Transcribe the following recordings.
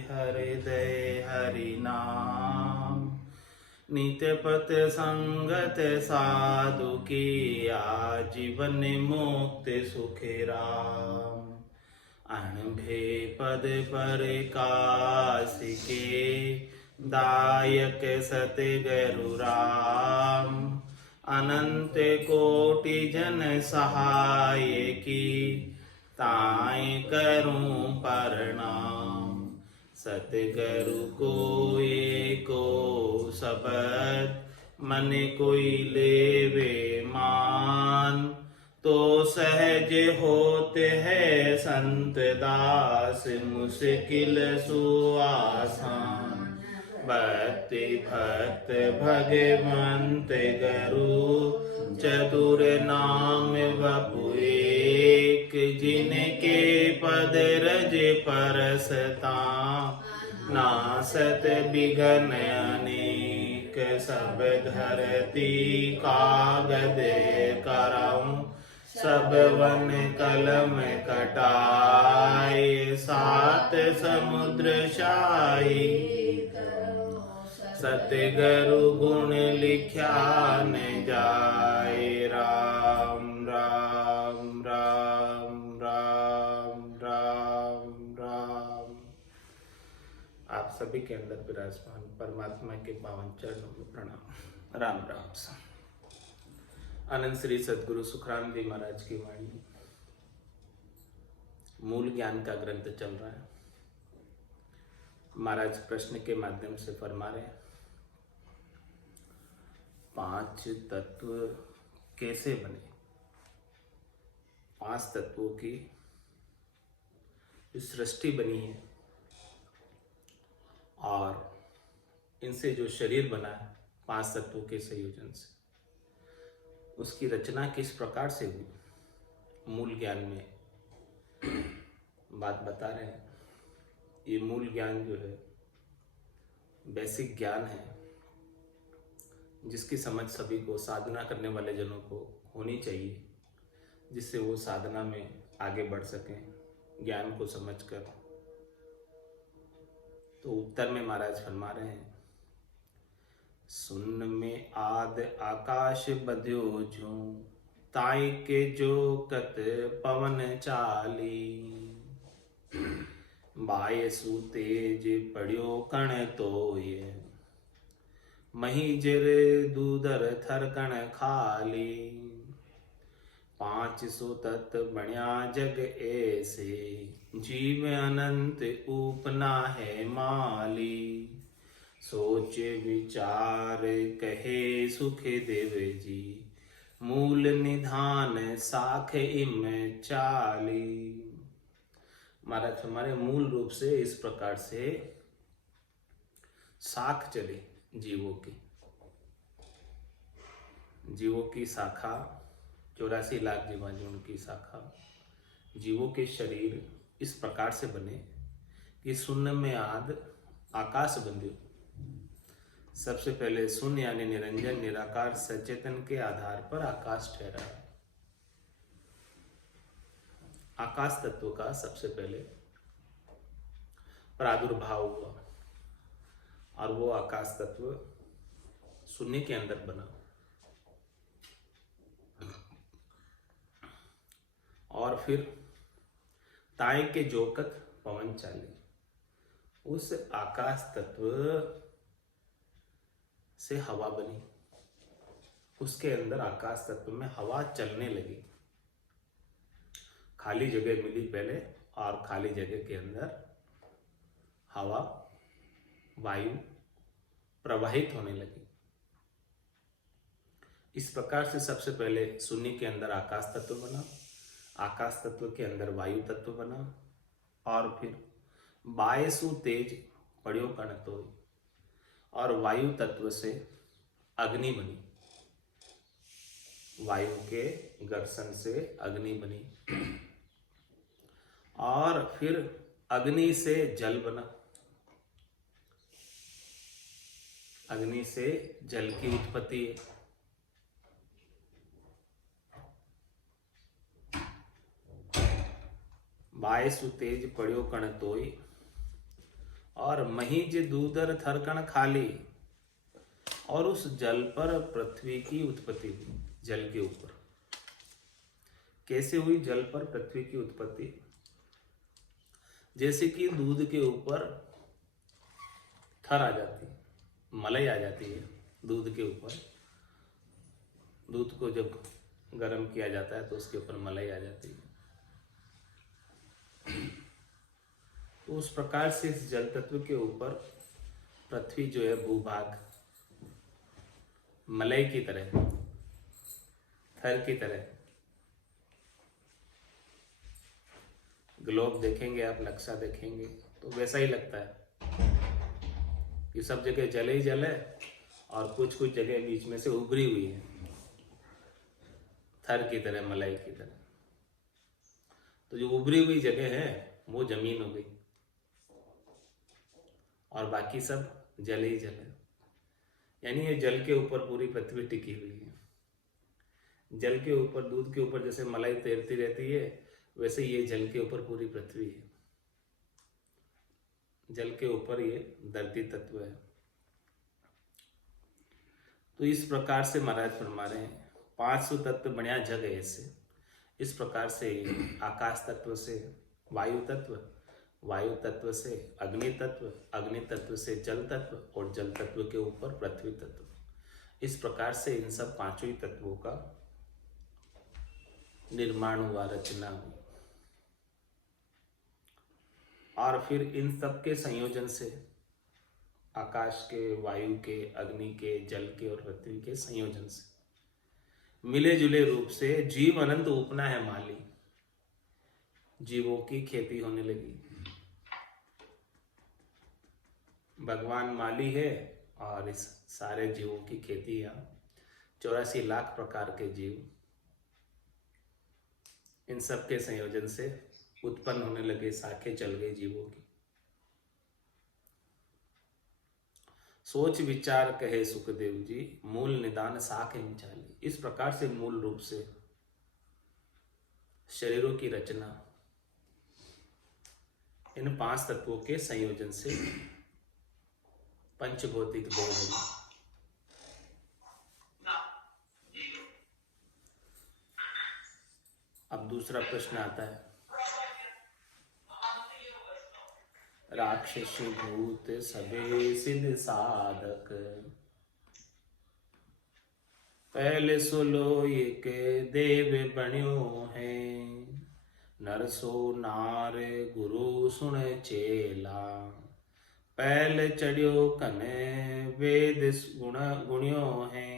हृदय हरि नाम। नित्य पथ संगत साधु की आजीवन मुक्त सुखी राम। अनभे पद पर काश के दायक सतगुरु राम। अनंत कोटि जन सहाय की ताई करूं प्रणाम। सतगुरु को एको शब्द मन कोई लेवे मान। तो सहज होते है संत दास मुश्किल सुआसान। भक्ति भक्त भगवंत गुरु चतुर नाम वपु एक। जिनके पद रज परसता नासत बिघन अनेक। सब धरती कागद करऊं सब वन कलम कटाए। सात समुद्र शाही सतगुरु गुण लिख्या न जाए। राम राम राम राम राम राम। आप सभी के अंदर विराजमान परमात्मा के पावन चरणों में प्रणाम। राम राम। अनंत श्री सद्गुरु सुखराम जी महाराज की वाणी मूल ज्ञान का ग्रंथ चल रहा है। महाराज प्रश्न के माध्यम से फरमा रहे हैं, पांच तत्व कैसे बने। पांच तत्वों की जो सृष्टि बनी है और इनसे जो शरीर बना है पांच तत्वों के संयोजन से, उसकी रचना किस प्रकार से हुई, मूल ज्ञान में बात बता रहे हैं। ये मूल ज्ञान जो है बेसिक ज्ञान है, जिसकी समझ सभी को, साधना करने वाले जनों को होनी चाहिए, जिससे वो साधना में आगे बढ़ सकें ज्ञान को समझकर। तो उत्तर में महाराज फरमा रहे हैं, सुन में आद आकाश बध्यो जो ताई के जो कत पवन चाली। बायसु तेज पड़ियो कण तो ये मही जिर दूदर थर कण खाली। 500 तत्व बण्या जग ऐसे जीव अनंत उपना है माली। सोच विचार कहे सुख देव जी मूल निधान साख इम चाली। महाराज हमारे मूल रूप से इस प्रकार से शाख चले जीवों की शाखा 84 लाख जीवाणुओं की शाखा। जीवों के शरीर इस प्रकार से बने कि शून्य में आद आकाश बंध्यो। सबसे पहले शून्य यानी निरंजन निराकार सचेतन के आधार पर आकाश ठहरा। आकाश तत्व का सबसे पहले प्रादुर्भाव हुआ और वो आकाश तत्व शून्य के अंदर बना और फिर ताई के जोकत पवन चाली। उस आकाश तत्व से हवा बनी, उसके अंदर आकाश तत्व में हवा चलने लगी। खाली जगह मिली पहले और खाली जगह के अंदर हवा वायु प्रवाहित होने लगी। इस प्रकार से सबसे पहले शून्य के अंदर आकाश तत्व बना, आकाश तत्व के अंदर वायु तत्व बना और फिर बायसु तेज पड़ियो कण तो और वायु तत्व से अग्नि बनी। वायु के घर्षण से अग्नि बनी और फिर अग्नि से जल बना। अग्नि से जल की उत्पत्ति है। बायसु तेज पड़ियो कण तोय और महीज दूदर थरकण खाली, और उस जल पर पृथ्वी की उत्पत्ति हुई। जल के ऊपर कैसे हुई? जल पर पृथ्वी की उत्पत्ति, जैसे कि दूध के ऊपर थर आ जाती है, मलाई आ जाती है। दूध के ऊपर, दूध को जब गर्म किया जाता है तो उसके ऊपर मलाई आ जाती है। तो उस प्रकार से इस जल तत्व के ऊपर पृथ्वी जो है, भूभाग मलाई की तरह, थर की तरह, ग्लोब देखेंगे आप, नक्शा देखेंगे तो वैसा ही लगता है कि सब जगह जल ही जल है और कुछ कुछ जगह बीच में से उभरी हुई है, थर की तरह, मलाई की तरह। तो जो उभरी हुई जगह है वो जमीन हो गई और बाकी सब जल ही जल है। यानी ये जल के ऊपर पूरी पृथ्वी टिकी हुई है। जल के ऊपर, दूध के ऊपर जैसे मलाई तैरती रहती है, वैसे ये जल के ऊपर पूरी पृथ्वी है। जल के ऊपर ये धरती तत्व है। तो इस प्रकार से महाराज फरमा रहे हैं 500 तत्व बढ़िया जग है ऐसे। इस प्रकार से आकाश तत्व से वायु तत्व, वायु तत्व से अग्नि तत्व, अग्नि तत्व से जल तत्व और जल तत्व के ऊपर पृथ्वी तत्व। इस प्रकार से इन सब पांचों ही तत्वों का निर्माण हुआ, रचना हुई। और फिर इन सब के संयोजन से, आकाश के, वायु के, अग्नि के, जल के और पृथ्वी के संयोजन से मिले जुले रूप से जीव अनंत उपना है माली। जीवों की खेती होने लगी। भगवान माली है और इस सारे जीवों की खेती है। 84 लाख प्रकार के जीव, इन सब के संयोजन से उत्पन्न होने लगे, शाखें चल गई जीवों की। सोच विचार कहे सुखदेव जी, मूल निदान शाखे निचाली। इस प्रकार से मूल रूप से शरीरों की रचना इन 5 तत्वों के संयोजन से पंचभौतिक देह बनी। अब दूसरा प्रश्न आता है, राक्षसी भूत सबे सिद्ध साधक, पहले सो लोय के देव बण्यो है, नरसो नार गुरु सुन चेला, पहले चढ़ियो कने वेद गुणियो है,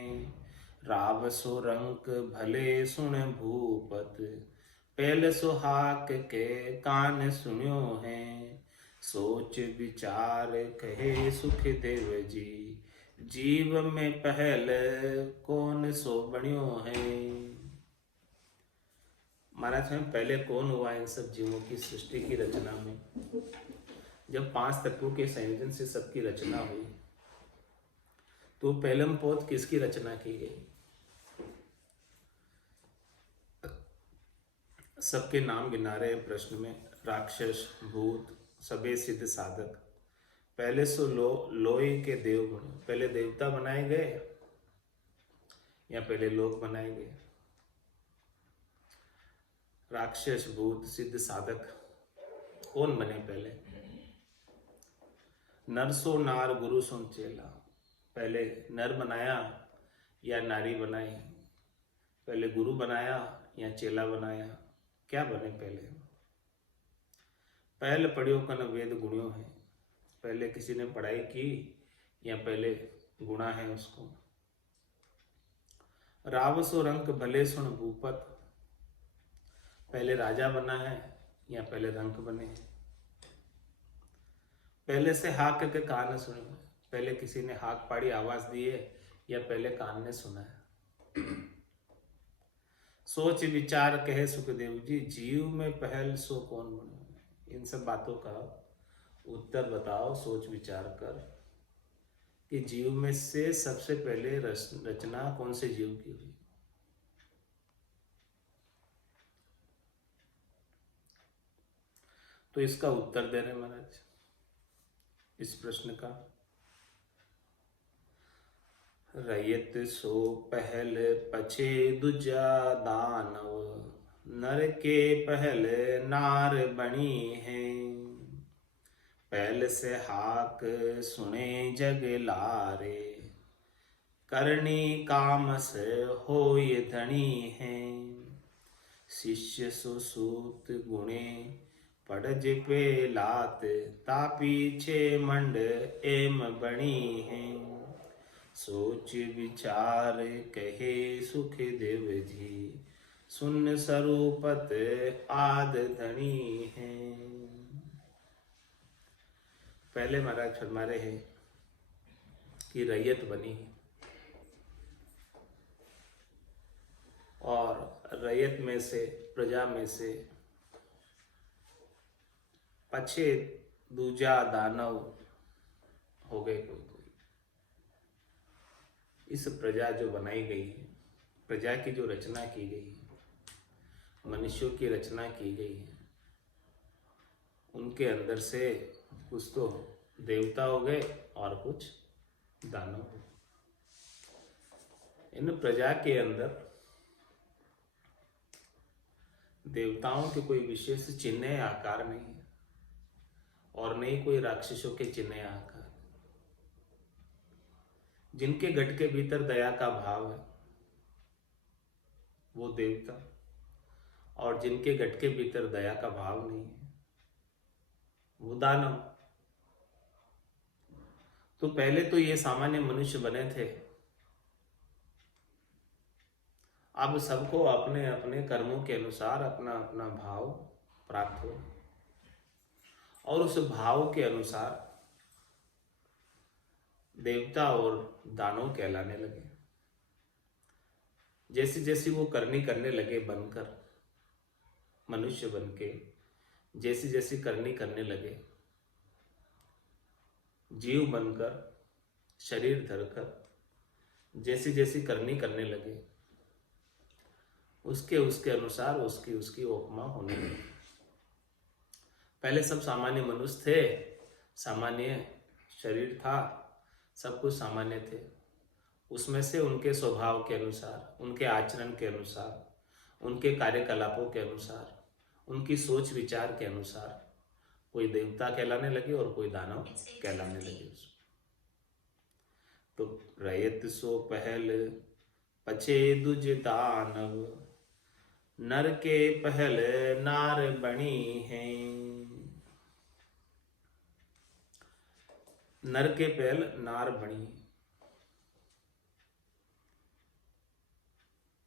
राव सो रंक भले सुन भूपत, पहले सो हाक के कान सुनियो है, सोच विचार कहे सुख देव जी, जीव में पहल कौन सो बण्यो है। महाराज में पहले कौन हुआ इन सब जीवों की सृष्टि की रचना में? जब 5 तत्वों के संयोजन से सबकी रचना हुई तो पहलम पोत किसकी रचना की गई? सबके नाम गिना रहे प्रश्न में, राक्षस, भूत, सबे सिद्ध साधक। पहले सो लोई के देव बने, पहले देवता बनाए गए या पहले लोग बनाए गए? राक्षस, भूत, सिद्ध, साधक कौन बने पहले? नरसो नार गुरु सुन चेला, पहले नर बनाया या नारी बनाई? पहले गुरु बनाया या चेला बनाया? क्या बने पहले? पहले पढ़ियो कन वेद गुणियों है, पहले किसी ने पढ़ाई की या पहले गुणा है उसको? रावसो रंक भले सुन भूपत, पहले राजा बना है या पहले रंक बने हैं? पहले से हाक के कान सुने, पहले किसी ने हाक पाड़ी आवाज दी है या पहले कान ने सुना है? सोच विचार कहे सुखदेव जी, जीव में पहल सो कौन बने? इन सब बातों का उत्तर बताओ सोच विचार कर कि जीव में से सबसे पहले रचना कौन से जीव की हुई? तो इसका उत्तर दे रहे महाराज, इस प्रश्न का। रैयत सो पहल पछे दूजा दानव, नर के पहल नार बनी है। पहल से हाक सुने जग लारे, करनी कामस होय धनी है। शिष्य सुसूत गुणे पड़ज पे लात, तापी छे मंड एम बणी है। सोच विचार कहे सुख देव जी, सुन स्वरूपत आद धनी है। पहले महाराज फरमा रहे हैं कि रैयत बनी है, और रैयत में से, प्रजा में से पछे दूजा दानव हो गए कोई। इस प्रजा जो बनाई गई है, प्रजा की जो रचना की गई है, मनुष्यों की रचना की गई है, उनके अंदर से कुछ तो देवता हो गए और कुछ दानव हो गए। इन प्रजा के अंदर देवताओं के कोई विशेष चिन्ह आकार नहीं है, और नहीं कोई राक्षसों के चिन्ह आकार। जिनके घट के भीतर दया का भाव है वो देवता, और जिनके घट के भीतर दया का भाव नहीं है वो दानव। तो पहले तो ये सामान्य मनुष्य बने थे, अब सबको अपने अपने कर्मों के अनुसार अपना अपना भाव प्राप्त हो, और उस भाव के अनुसार देवता और दानव कहलाने लगे। जैसे जैसे वो करनी करने लगे, बनकर मनुष्य बनके जैसी जैसी करनी करने लगे, जीव बनकर शरीर धरकर जैसी जैसी करनी करने लगे, उसके उसके अनुसार उसकी उसकी उपमा होने लगी। पहले सब सामान्य मनुष्य थे, सामान्य शरीर था, सब कुछ सामान्य थे। उसमें से उनके स्वभाव के अनुसार, उनके आचरण के अनुसार, उनके कार्यकलापों के अनुसार, उनकी सोच विचार के अनुसार कोई देवता कहलाने लगे और कोई दानव कहलाने लगे। तो रैयत सो पहल पछे दुज दानव, नर के पहल नार बनी है। नर के पहल नार बनी।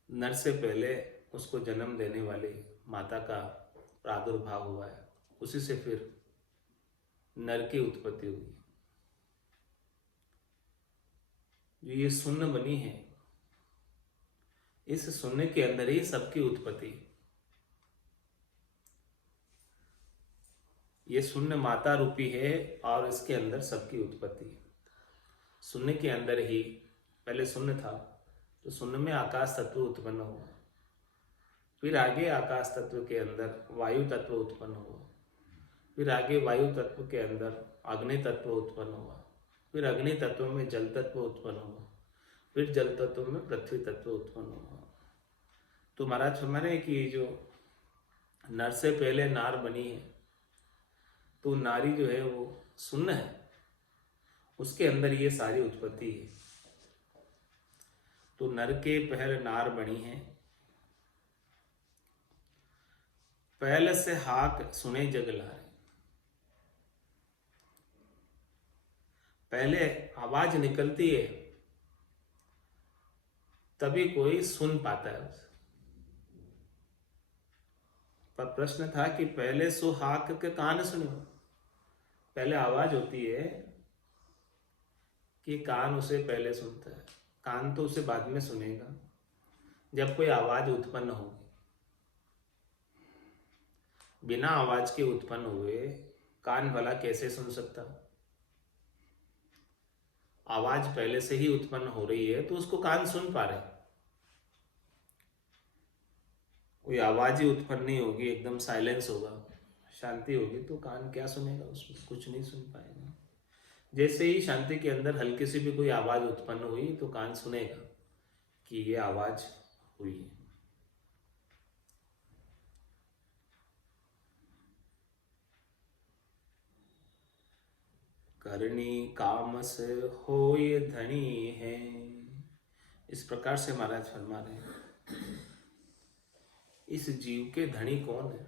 नर से पहले उसको जन्म देने वाली माता का प्रादुर्भाव हुआ है, उसी से फिर नर की उत्पत्ति हुई। जो ये शून्य बनी है, इस शून्य के अंदर ही सबकी उत्पत्ति। ये शून्य माता रूपी है और इसके अंदर सबकी उत्पत्ति। शून्य के अंदर ही, पहले शून्य था तो शून्य में आकाश तत्व उत्पन्न हुआ, फिर आगे आकाश तत्व के अंदर वायु तत्व उत्पन्न हुआ, फिर आगे वायु तत्व के अंदर अग्नि तत्व उत्पन्न हुआ, फिर अग्नि तत्व में जल तत्व उत्पन्न हुआ, फिर जल तत्व में पृथ्वी तत्व उत्पन्न हुआ। तो महाराज फरमाने कि जो नर से पहले नार बनी है, तो नारी जो है वो शून्य है, उसके अंदर ये सारी उत्पत्ति है। तो नर के पहले नार बनी है। पहले से हाक सुने जग लारे, पहले आवाज निकलती है तभी कोई सुन पाता है उसे। पर प्रश्न था कि पहले सो हाक के कान सुनो। पहले आवाज होती है कि कान उसे पहले सुनता है, कान तो उसे बाद में सुनेगा जब कोई आवाज उत्पन्न होगी। बिना आवाज के उत्पन्न हुए कान भला कैसे सुन सकता? आवाज पहले से ही उत्पन्न हो रही है तो उसको कान सुन पा रहे। कोई आवाज ही उत्पन्न नहीं होगी, एकदम साइलेंस होगा, शांति होगी, तो कान क्या सुनेगा? उसमें कुछ नहीं सुन पाएगा। जैसे ही शांति के अंदर हल्की सी भी कोई आवाज उत्पन्न हुई तो कान सुनेगा कि ये आवाज हुई है। करनी कामस होय धनी है, इस प्रकार से महाराज फरमा रहे हैं। इस जीव के धनी कौन है?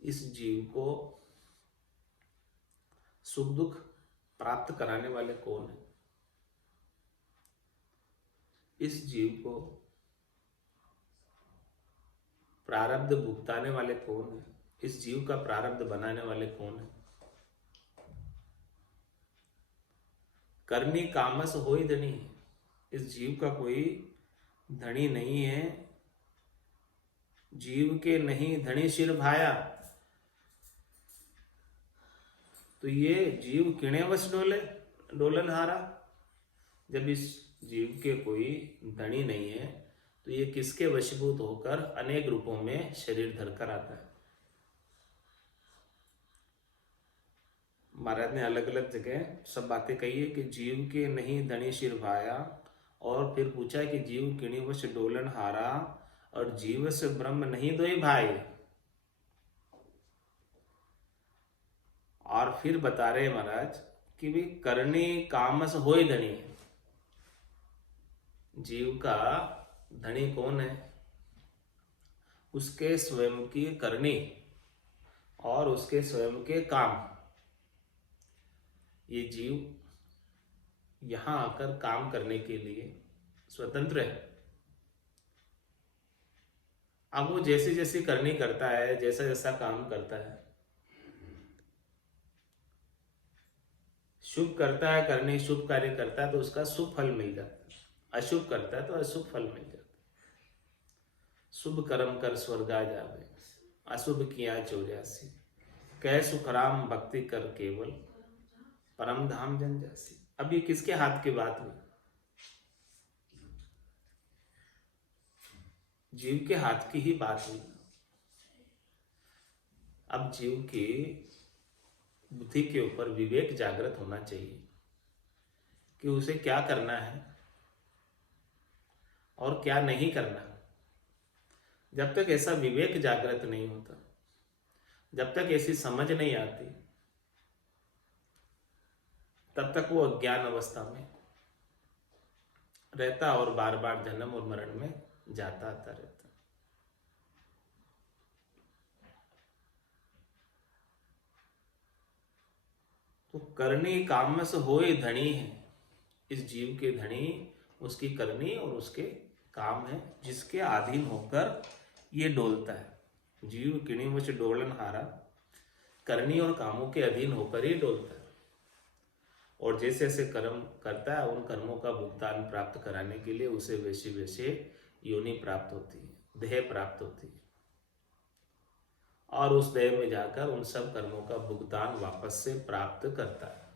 इस जीव को सुख दुख प्राप्त कराने वाले कौन है? इस जीव को प्रारब्ध भुगताने वाले कौन है? इस जीव का प्रारब्ध बनाने वाले कौन है? करनी कामस होई धनी है, इस जीव का कोई धनी नहीं है। जीव के नहीं धनी सिर भाया, तो ये जीव किणे वश डोले डोलन हारा। जब इस जीव के कोई धनी नहीं है तो ये किसके वशीभूत होकर अनेक रूपों में शरीर धरकर आता है। महाराज ने अलग अलग जगह सब बातें कही है कि जीव के नहीं धनी सिर भाया, और फिर पूछा कि जीव किणी वश डोलन हारा, और जीव से ब्रह्म नहीं दोई भाई। और फिर बता रहे महाराज कि भी करनी कामस होय धनी, जीव का धनी कौन है? उसके स्वयं की करनी और उसके स्वयं के काम। ये जीव यहां आकर काम करने के लिए स्वतंत्र है। अब वो जैसी जैसी करनी करता है, जैसा जैसा काम करता है, शुभ करता है करनी, शुभ कार्य करता है तो उसका शुभ फल मिल जाता है, अशुभ करता है तो अशुभ फल मिल जाता है। शुभ कर्म कर स्वर्गा जावे, अशुभ किया 84, कह सुखराम भक्ति कर केवल, परम धाम जन जासी। अब ये किसके हाथ की बात हुई? जीव के हाथ की ही बात हुई। अब जीव की बुद्धि के ऊपर विवेक जागृत होना चाहिए कि उसे क्या करना है और क्या नहीं करना। जब तक ऐसा विवेक जागृत नहीं होता, जब तक ऐसी समझ नहीं आती, तब तक वो अज्ञान अवस्था में रहता और बार बार जन्म और मरण में जाता आता रहता। तो करनी कामस होए धनी है, इस जीव के धनी उसकी करनी और उसके काम है, जिसके अधीन होकर ये डोलता है। जीव किणिवश डोलन हारा, करनी और कामों के अधीन होकर ही डोलता है। और जैसे जैसे कर्म करता है, उन कर्मों का भुगतान प्राप्त कराने के लिए उसे वैसे वैसे योनि प्राप्त होती है, देह प्राप्त होती है, और उस देह में जाकर उन सब कर्मों का भुगतान वापस से प्राप्त करता है।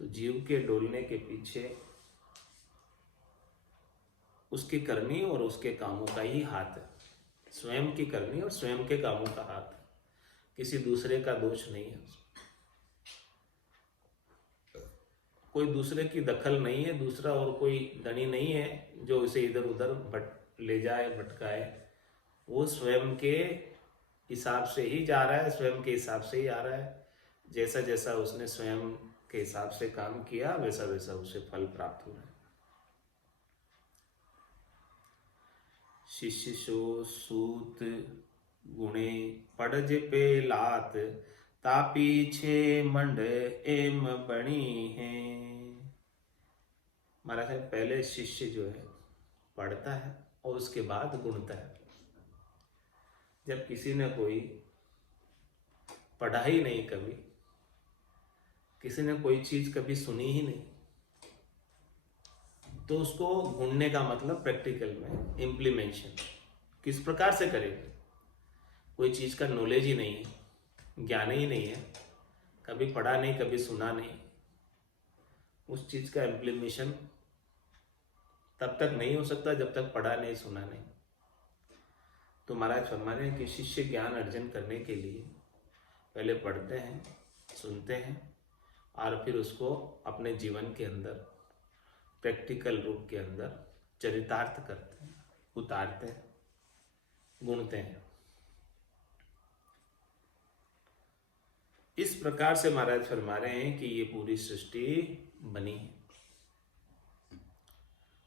तो जीव के डोलने के पीछे उसकी करनी और उसके कामों का ही हाथ है। स्वयं की करनी और स्वयं के कामों का हाथ है, किसी दूसरे का दोष नहीं है। कोई दूसरे की दखल नहीं है, दूसरा और कोई धनी नहीं है जो इसे इधर उधर ले जाए, भटकाए। वो स्वयं के हिसाब से ही जा रहा है, स्वयं के हिसाब से ही आ रहा है। जैसा जैसा उसने स्वयं के हिसाब से काम किया, वैसा वैसा उसे फल प्राप्त हो रहा है। शिष्य सो सूत गुणे पड़ज पे लात, तापी छे मंड एम बनी है। महाराज साहब, पहले शिष्य जो है पढ़ता है और उसके बाद गुणता है। जब किसी ने कोई पढ़ा ही नहीं, कभी किसी ने कोई चीज कभी सुनी ही नहीं, तो उसको गुणने का मतलब प्रैक्टिकल में इम्प्लीमेंशन किस प्रकार से करेंगे। कोई चीज का नॉलेज ही नहीं है, ज्ञान ही नहीं है, कभी पढ़ा नहीं, कभी सुना नहीं, उस चीज का इम्प्लीमेशन तब तक नहीं हो सकता जब तक पढ़ा नहीं, सुना नहीं। तो महाराज फरमाने कि शिष्य ज्ञान अर्जन करने के लिए पहले पढ़ते हैं, सुनते हैं और फिर उसको अपने जीवन के अंदर प्रैक्टिकल रूप के अंदर चरितार्थ करते हैं, उतारते हैं, गुणते हैं। इस प्रकार से महाराज फरमा रहे हैं कि ये पूरी सृष्टि बनी है।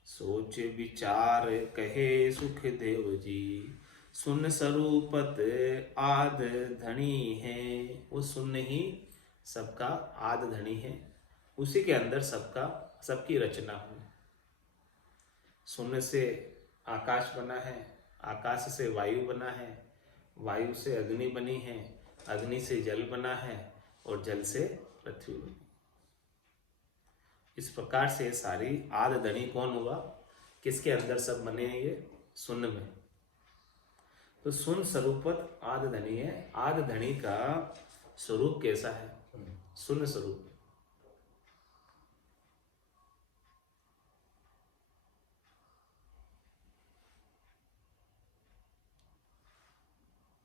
सोच विचार कहे सुख देव जी, सुन स्वरूपत आद धनी है। वो सुन ही सबका आद धनी है, उसी के अंदर सबकी रचना हुई। सुन से आकाश बना है, आकाश से वायु बना है, वायु से अग्नि बनी है, अग्नि से जल बना है और जल से पृथ्वी बनी। इस प्रकार से सारी आद धनी कौन हुआ? किसके अंदर सब बने हैं? ये सुन में। तो सुन स्वरूपत आद धनी है। आद धनी का स्वरूप कैसा है? सुन स्वरूप।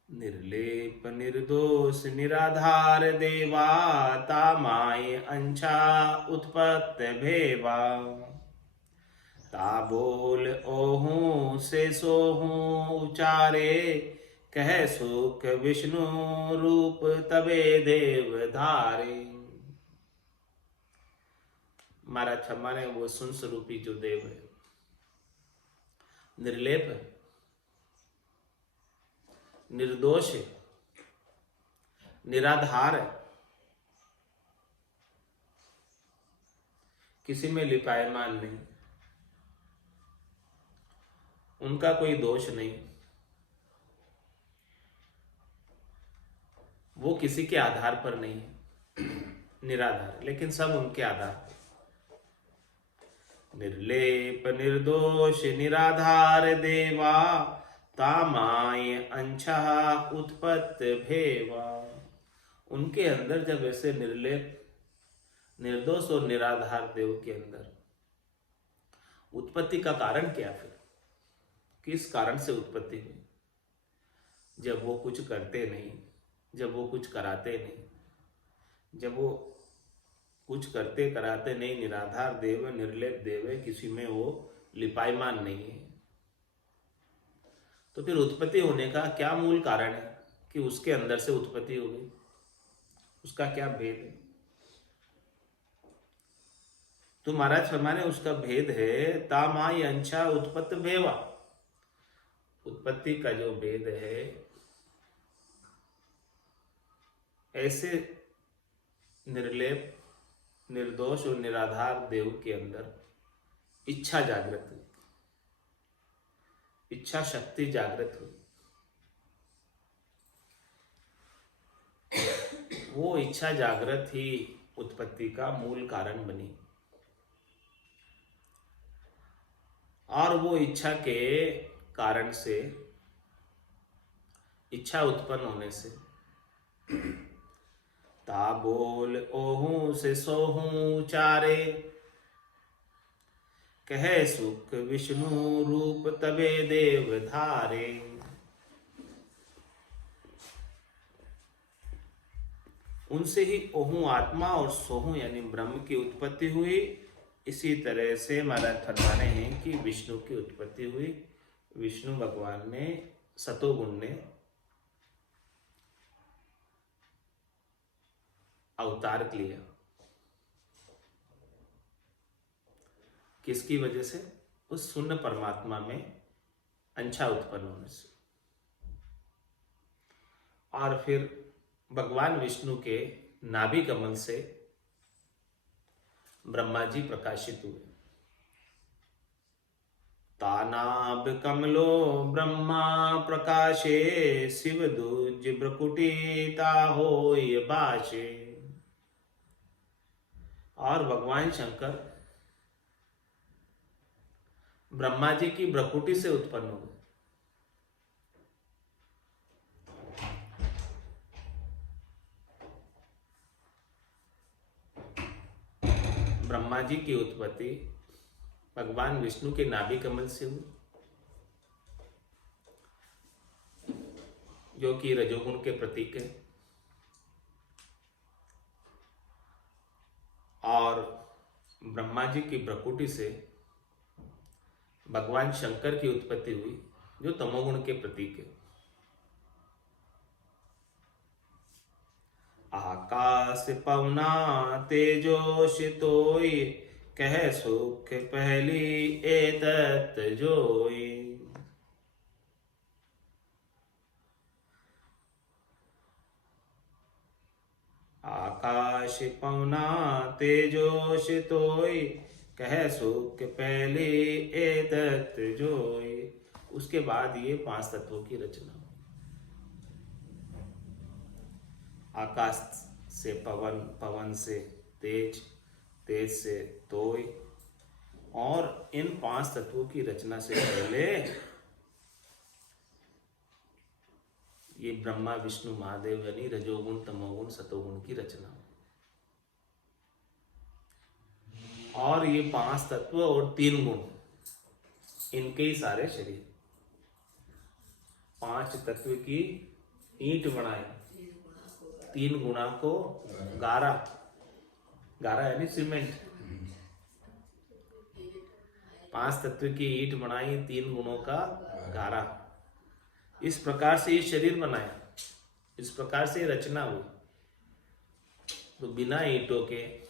निर्लेप निर्दोष निराधार देवा, तामाय अंशा उत्पत्त भेवा। ता बोल ओहू से सोहू उचारे, कह सुख विष्णु रूप तबे देव धारे। महाराज हमारे वो सुन स्वरूपी जो देव है, निर्लेप है, निर्दोष है, निराधार है, किसी में लिपायमान नहीं, उनका कोई दोष नहीं, वो किसी के आधार पर नहीं है, निराधार, लेकिन सब उनके आधार पर। निर्लेप निर्दोष निराधार देवा, तामाय अंशा उत्पत्त भेवा। उनके अंदर जब ऐसे निर्लेप निर्दोष और निराधार देव के अंदर उत्पत्ति का कारण क्या? फिर किस कारण से उत्पत्ति हुई? जब वो कुछ करते नहीं, जब वो कुछ कराते नहीं, जब वो कुछ करते कराते नहीं, निराधार देव है, निर्लेप देव है, किसी में वो लिपायमान नहीं है, तो फिर उत्पत्ति होने का क्या मूल कारण है कि उसके अंदर से उत्पत्ति हो गई? उसका क्या भेद है? तो महाराज फरमाने उसका भेद है तामाय अंशा उत्पत्त भेवा। उत्पत्ति का जो भेद है, ऐसे निर्लेप निर्दोष और निराधार देव के अंदर इच्छा जागृत हुई, इच्छा शक्ति जागृत हुई। वो इच्छा जागृत ही उत्पत्ति का मूल कारण बनी, और वो इच्छा के कारण से, इच्छा उत्पन्न होने से, ता बोल ओहू से सोहू चारे, कहे सुख विष्णु रूप तबे देव धारे। उनसे ही ओहू आत्मा और सोहू यानी ब्रह्म की उत्पत्ति हुई। इसी तरह से महाराज फरमाने हैं कि विष्णु की उत्पत्ति हुई। विष्णु भगवान ने सतोगुण ने अवतार लिया। किसकी वजह से? उस शून्य परमात्मा में अंशा उत्पन्न होने से। और फिर भगवान विष्णु के नाभि कमल से ब्रह्मा जी प्रकाशित हुए। तानाभ कमलो ब्रह्मा प्रकाशे, शिव दुज ब्रकुटी होय भाषे। और भगवान शंकर ब्रह्मा जी की ब्रकुटी से उत्पन्न हुए। ब्रह्मा जी की उत्पत्ति भगवान विष्णु के नाभि कमल से हुई, जो कि रजोगुण के प्रतीक है। जी की भ्रकुटी से भगवान शंकर की उत्पत्ति हुई, जो तमोगुण के प्रतीक है। आकाश पवना तेजो शितोई, कह सुख पहली एतत् जोई। आकाश पवना तेजो शितोई, कह सुख पहली एतत् जोई। उसके बाद ये 5 तत्वों की रचना। आकाश से पवन, पवन से तेज, तेज से तोय। और इन 5 तत्वों की रचना से पहले ये ब्रह्मा विष्णु महादेव यानी रजोगुण तमोगुण सतोगुण की रचना। और ये 5 तत्व और 3 गुण, इनके ही सारे शरीर। 5 तत्व की ईंट बनाई, 3 गुणा को गारा, गारा यानी सीमेंट। 5 तत्व की ईंट बनाई, 3 गुणों का गारा। इस प्रकार से ये शरीर बनाया, इस प्रकार से रचना हुई। तो बिना ईंटों के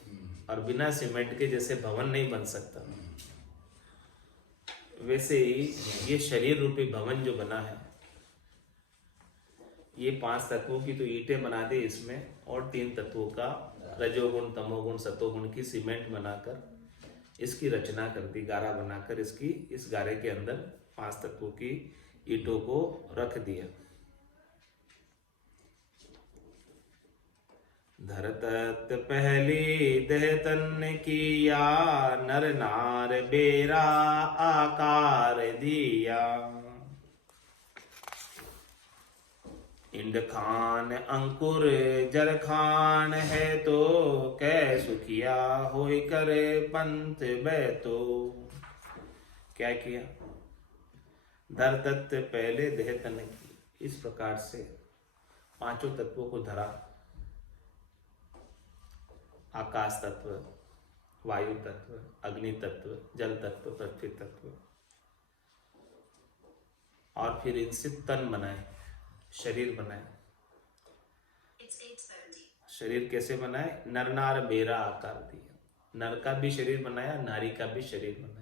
और बिना सीमेंट के जैसे भवन नहीं बन सकता, वैसे ही ये शरीर रूपी भवन जो बना है, ये 5 तत्वों की तो ईंटें बना दी इसमें, और 3 तत्वों का रजोगुण तमोगुण सतोगुण की सीमेंट बनाकर इसकी रचना कर दी, गारा बनाकर इसकी, इस गारे के अंदर 5 तत्वों की ईंटों को रख दिया। धरतत पहली देह तन किया, नर नार बेरा आकार दिया। इंड खान अंकुर जर खान है, तो कै सुखिया होय करे पंथ बैतो। क्या किया? धरतत पहले देह तन की, इस प्रकार से 5 तत्वों को धरा। आकाश तत्व, वायु तत्व, अग्नि तत्व, जल तत्व, पृथ्वी तत्व, और फिर इनसे तन बनाए, शरीर बनाए। शरीर कैसे बनाए? नर नार बेरा आकार दिया। नर का भी शरीर बनाया, नारी का भी शरीर बनाया,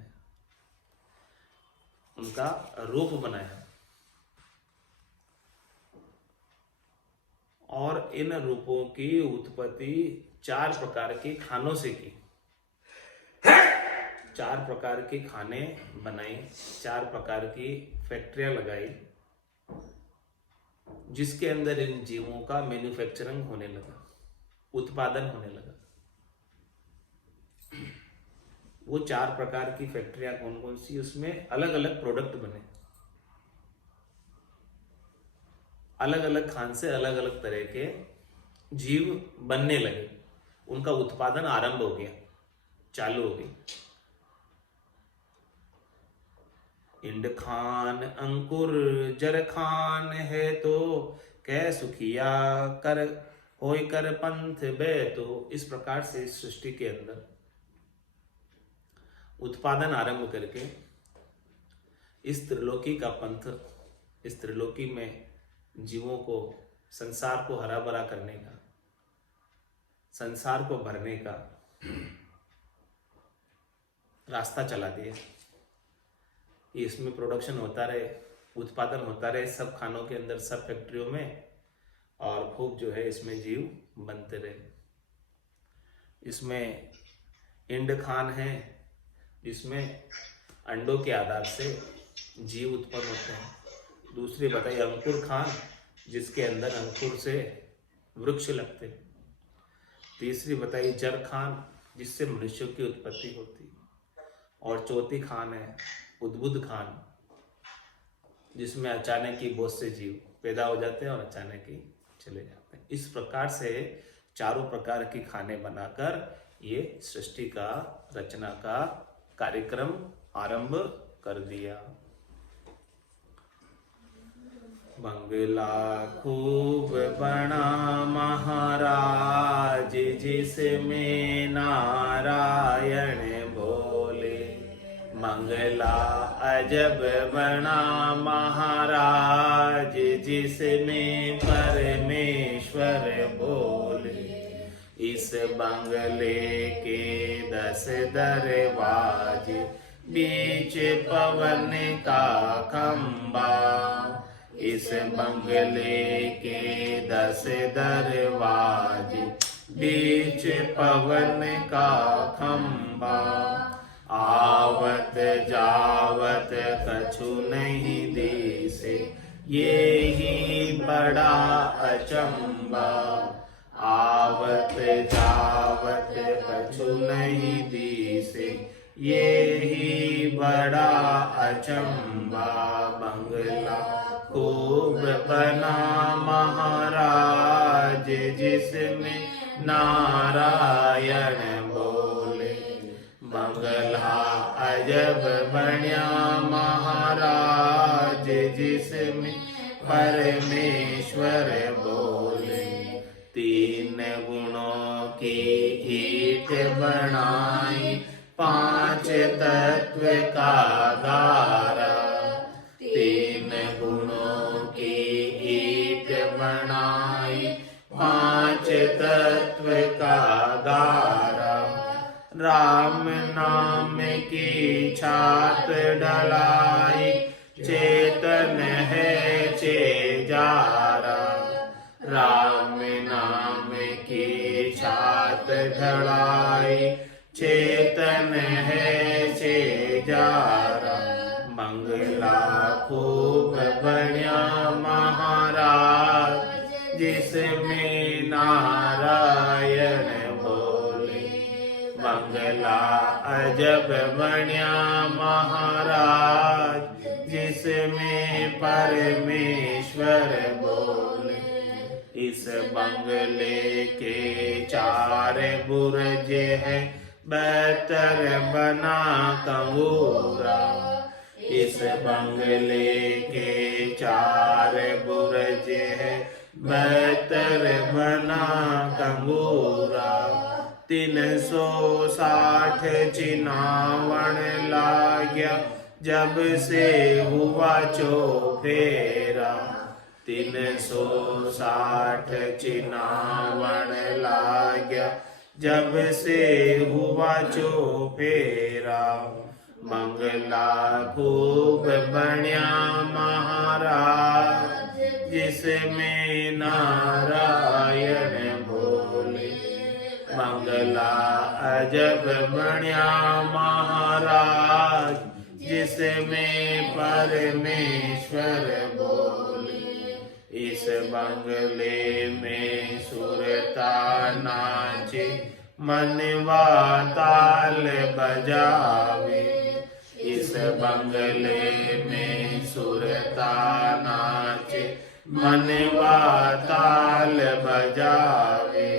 उनका रूप बनाया। और इन रूपों की उत्पत्ति 4 प्रकार के खानों से की। 4 प्रकार के खाने बनाई, 4 प्रकार की फैक्ट्रियां लगाई, जिसके अंदर इन जीवों का मैन्युफैक्चरिंग होने लगा, उत्पादन होने लगा। वो 4 प्रकार की फैक्ट्रियां कौन कौन सी? उसमें अलग अलग प्रोडक्ट बने, अलग अलग खान से अलग अलग तरह के जीव बनने लगे, उनका उत्पादन आरंभ हो गया, चालू हो गई। इंड खान अंकुर जर खान है, तो कै सुखिया कर होय कर पंथ बैतो। इस प्रकार से इस सृष्टि के अंदर उत्पादन आरंभ करके इस त्रिलोकी का पंथ, इस त्रिलोकी में जीवों को, संसार को हरा भरा करने का, संसार को भरने का रास्ता चला दिया। इसमें प्रोडक्शन होता रहे, उत्पादन होता रहे सब खानों के अंदर, सब फैक्ट्रियों में, और खूब जो है इसमें जीव बनते रहे। इसमें इंड खान है, जिसमें अंडों के आधार से जीव उत्पन्न होते हैं। दूसरी बताई अंकुर खान, जिसके अंदर अंकुर से वृक्ष लगते। तीसरी बताई जर खान, जिससे मनुष्यों की उत्पत्ति होती। और चौथी खान है उद्बुद्ध खान, जिसमें अचानक ही बहुत से जीव पैदा हो जाते हैं और अचानक ही चले जाते हैं। इस प्रकार से 4 प्रकार की खाने बनाकर ये सृष्टि का, रचना का कार्यक्रम आरंभ कर दिया। बंगला खूब बना महाराज, जिसमें नारायण भो बंगला अजब बना महाराज, जिसमें परमेश्वर बोले। इस बंगले के 10 दरवाजे, बीच पवन का खंबा। इस बंगले के 10 दरवाजे, बीच पवन का खंबा। आवत जावत कछु नहीं दिसे, ये ही बड़ा अचंबा। आवत जावत कछु नहीं दिसे, ये ही बड़ा अचंबा। बंगला खूब बना महाराज, जिसमें नारायण बोले। बंगला अजब बन्या महाराज, जिसमें परमेश्वर बोले। 3 गुणों की ईंट बनाई, 5 तत्व का गारा। 3 गुणों की ईंट बनाई, 5 तत्व का गारा। राम नाम की छात डलाई, चेतन है चेजारा। राम नाम की छात ढलाई, चेतन है चेजारा। बंगला खूब बन्या महाराज, जिसमें नारायण बोले। बंगला अजब बन्या महाराज, जिसमें परमेश्वर बोले। इस बंगले के 4 बुर्ज है, बेहतर बना कंगूरा। इस बंगले के 4 बुर्ज है, बेहतर बना कंगूरा। 360 चिनावण लाग्या, जब से हुआ चौफेरा। 360 चिनावण लाग्या, जब से हुआ चौफेरा। बंगला खूब बन्या महाराज, जिसमें नारायण बोले। बंगला अजब बन्या महाराज, जिसमें परमेश्वर बोले। इस बंगले में सुरता नाचे, मनवा ताल बजावे। इस बंगले में सुरता नाचे, मनवा ताल बजावे।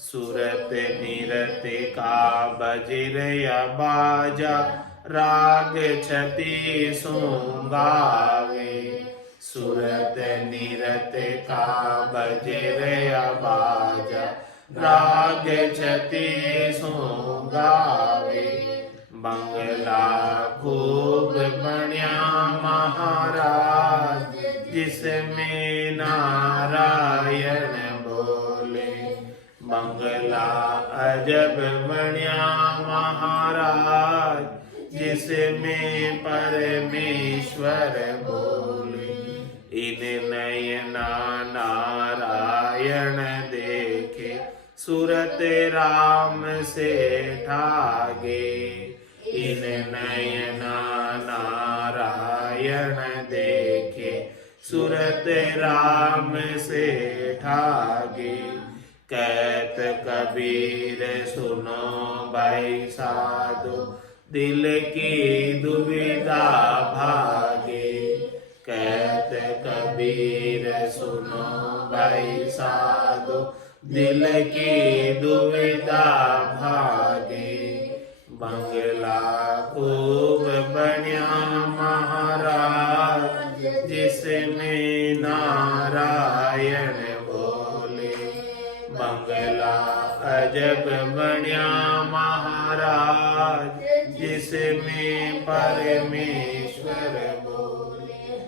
सुरत निरत का बजरया बाजा, राग छति सुगावे। सुरत निरत का बजरया बाजा, राग छति सुगावे। बंगला खूब बन्या महाराज, जिसमें नारायण बोले। बंगला अजब बन्या महाराज, जिसमें परमेश्वर बोले। इन नयना नारायण देखे, सुरत राम से ठागे। इन नयना नारायण देखे, सुरत राम से ठागे। कहत कबीर सुनो भाई साधु, दिल की दुविधा भागे। कहत कबीर सुनो भाई साधु, दिल की दुविधा भागे। बंगला खूब बन्या महाराज, जिसमें नारायण बोले। बंगला अजब बन्या महाराज, जिसमें परमेश्वर बोले।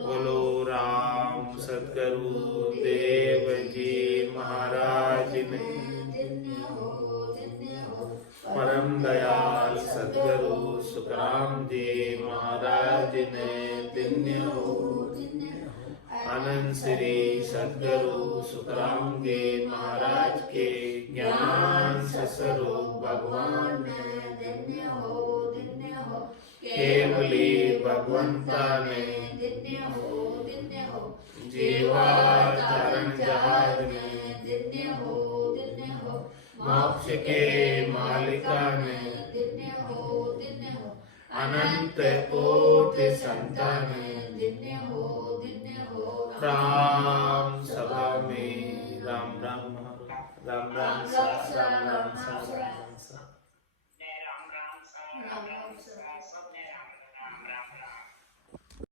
बोलो राम सतगुरु देव जी महाराज ने। परम दयाल सतगुरु सुखराम जी महाराज ने धन्य हो। आनंद श्री सतगुरु सुखराम जी महाराज के ज्ञान स्वरूप भगवान धन्य हो धन्य हो। केवली भगवंता ने धन्य हो जीवा तारण जहाज ने धन्य हो मोक्ष के मालिका ने धन्य हो अनंत कोटि संतान धन्य हो राम सभा में राम राम राम राम सा राम राम सा राम सा राम राम सा सब ने राम राम राम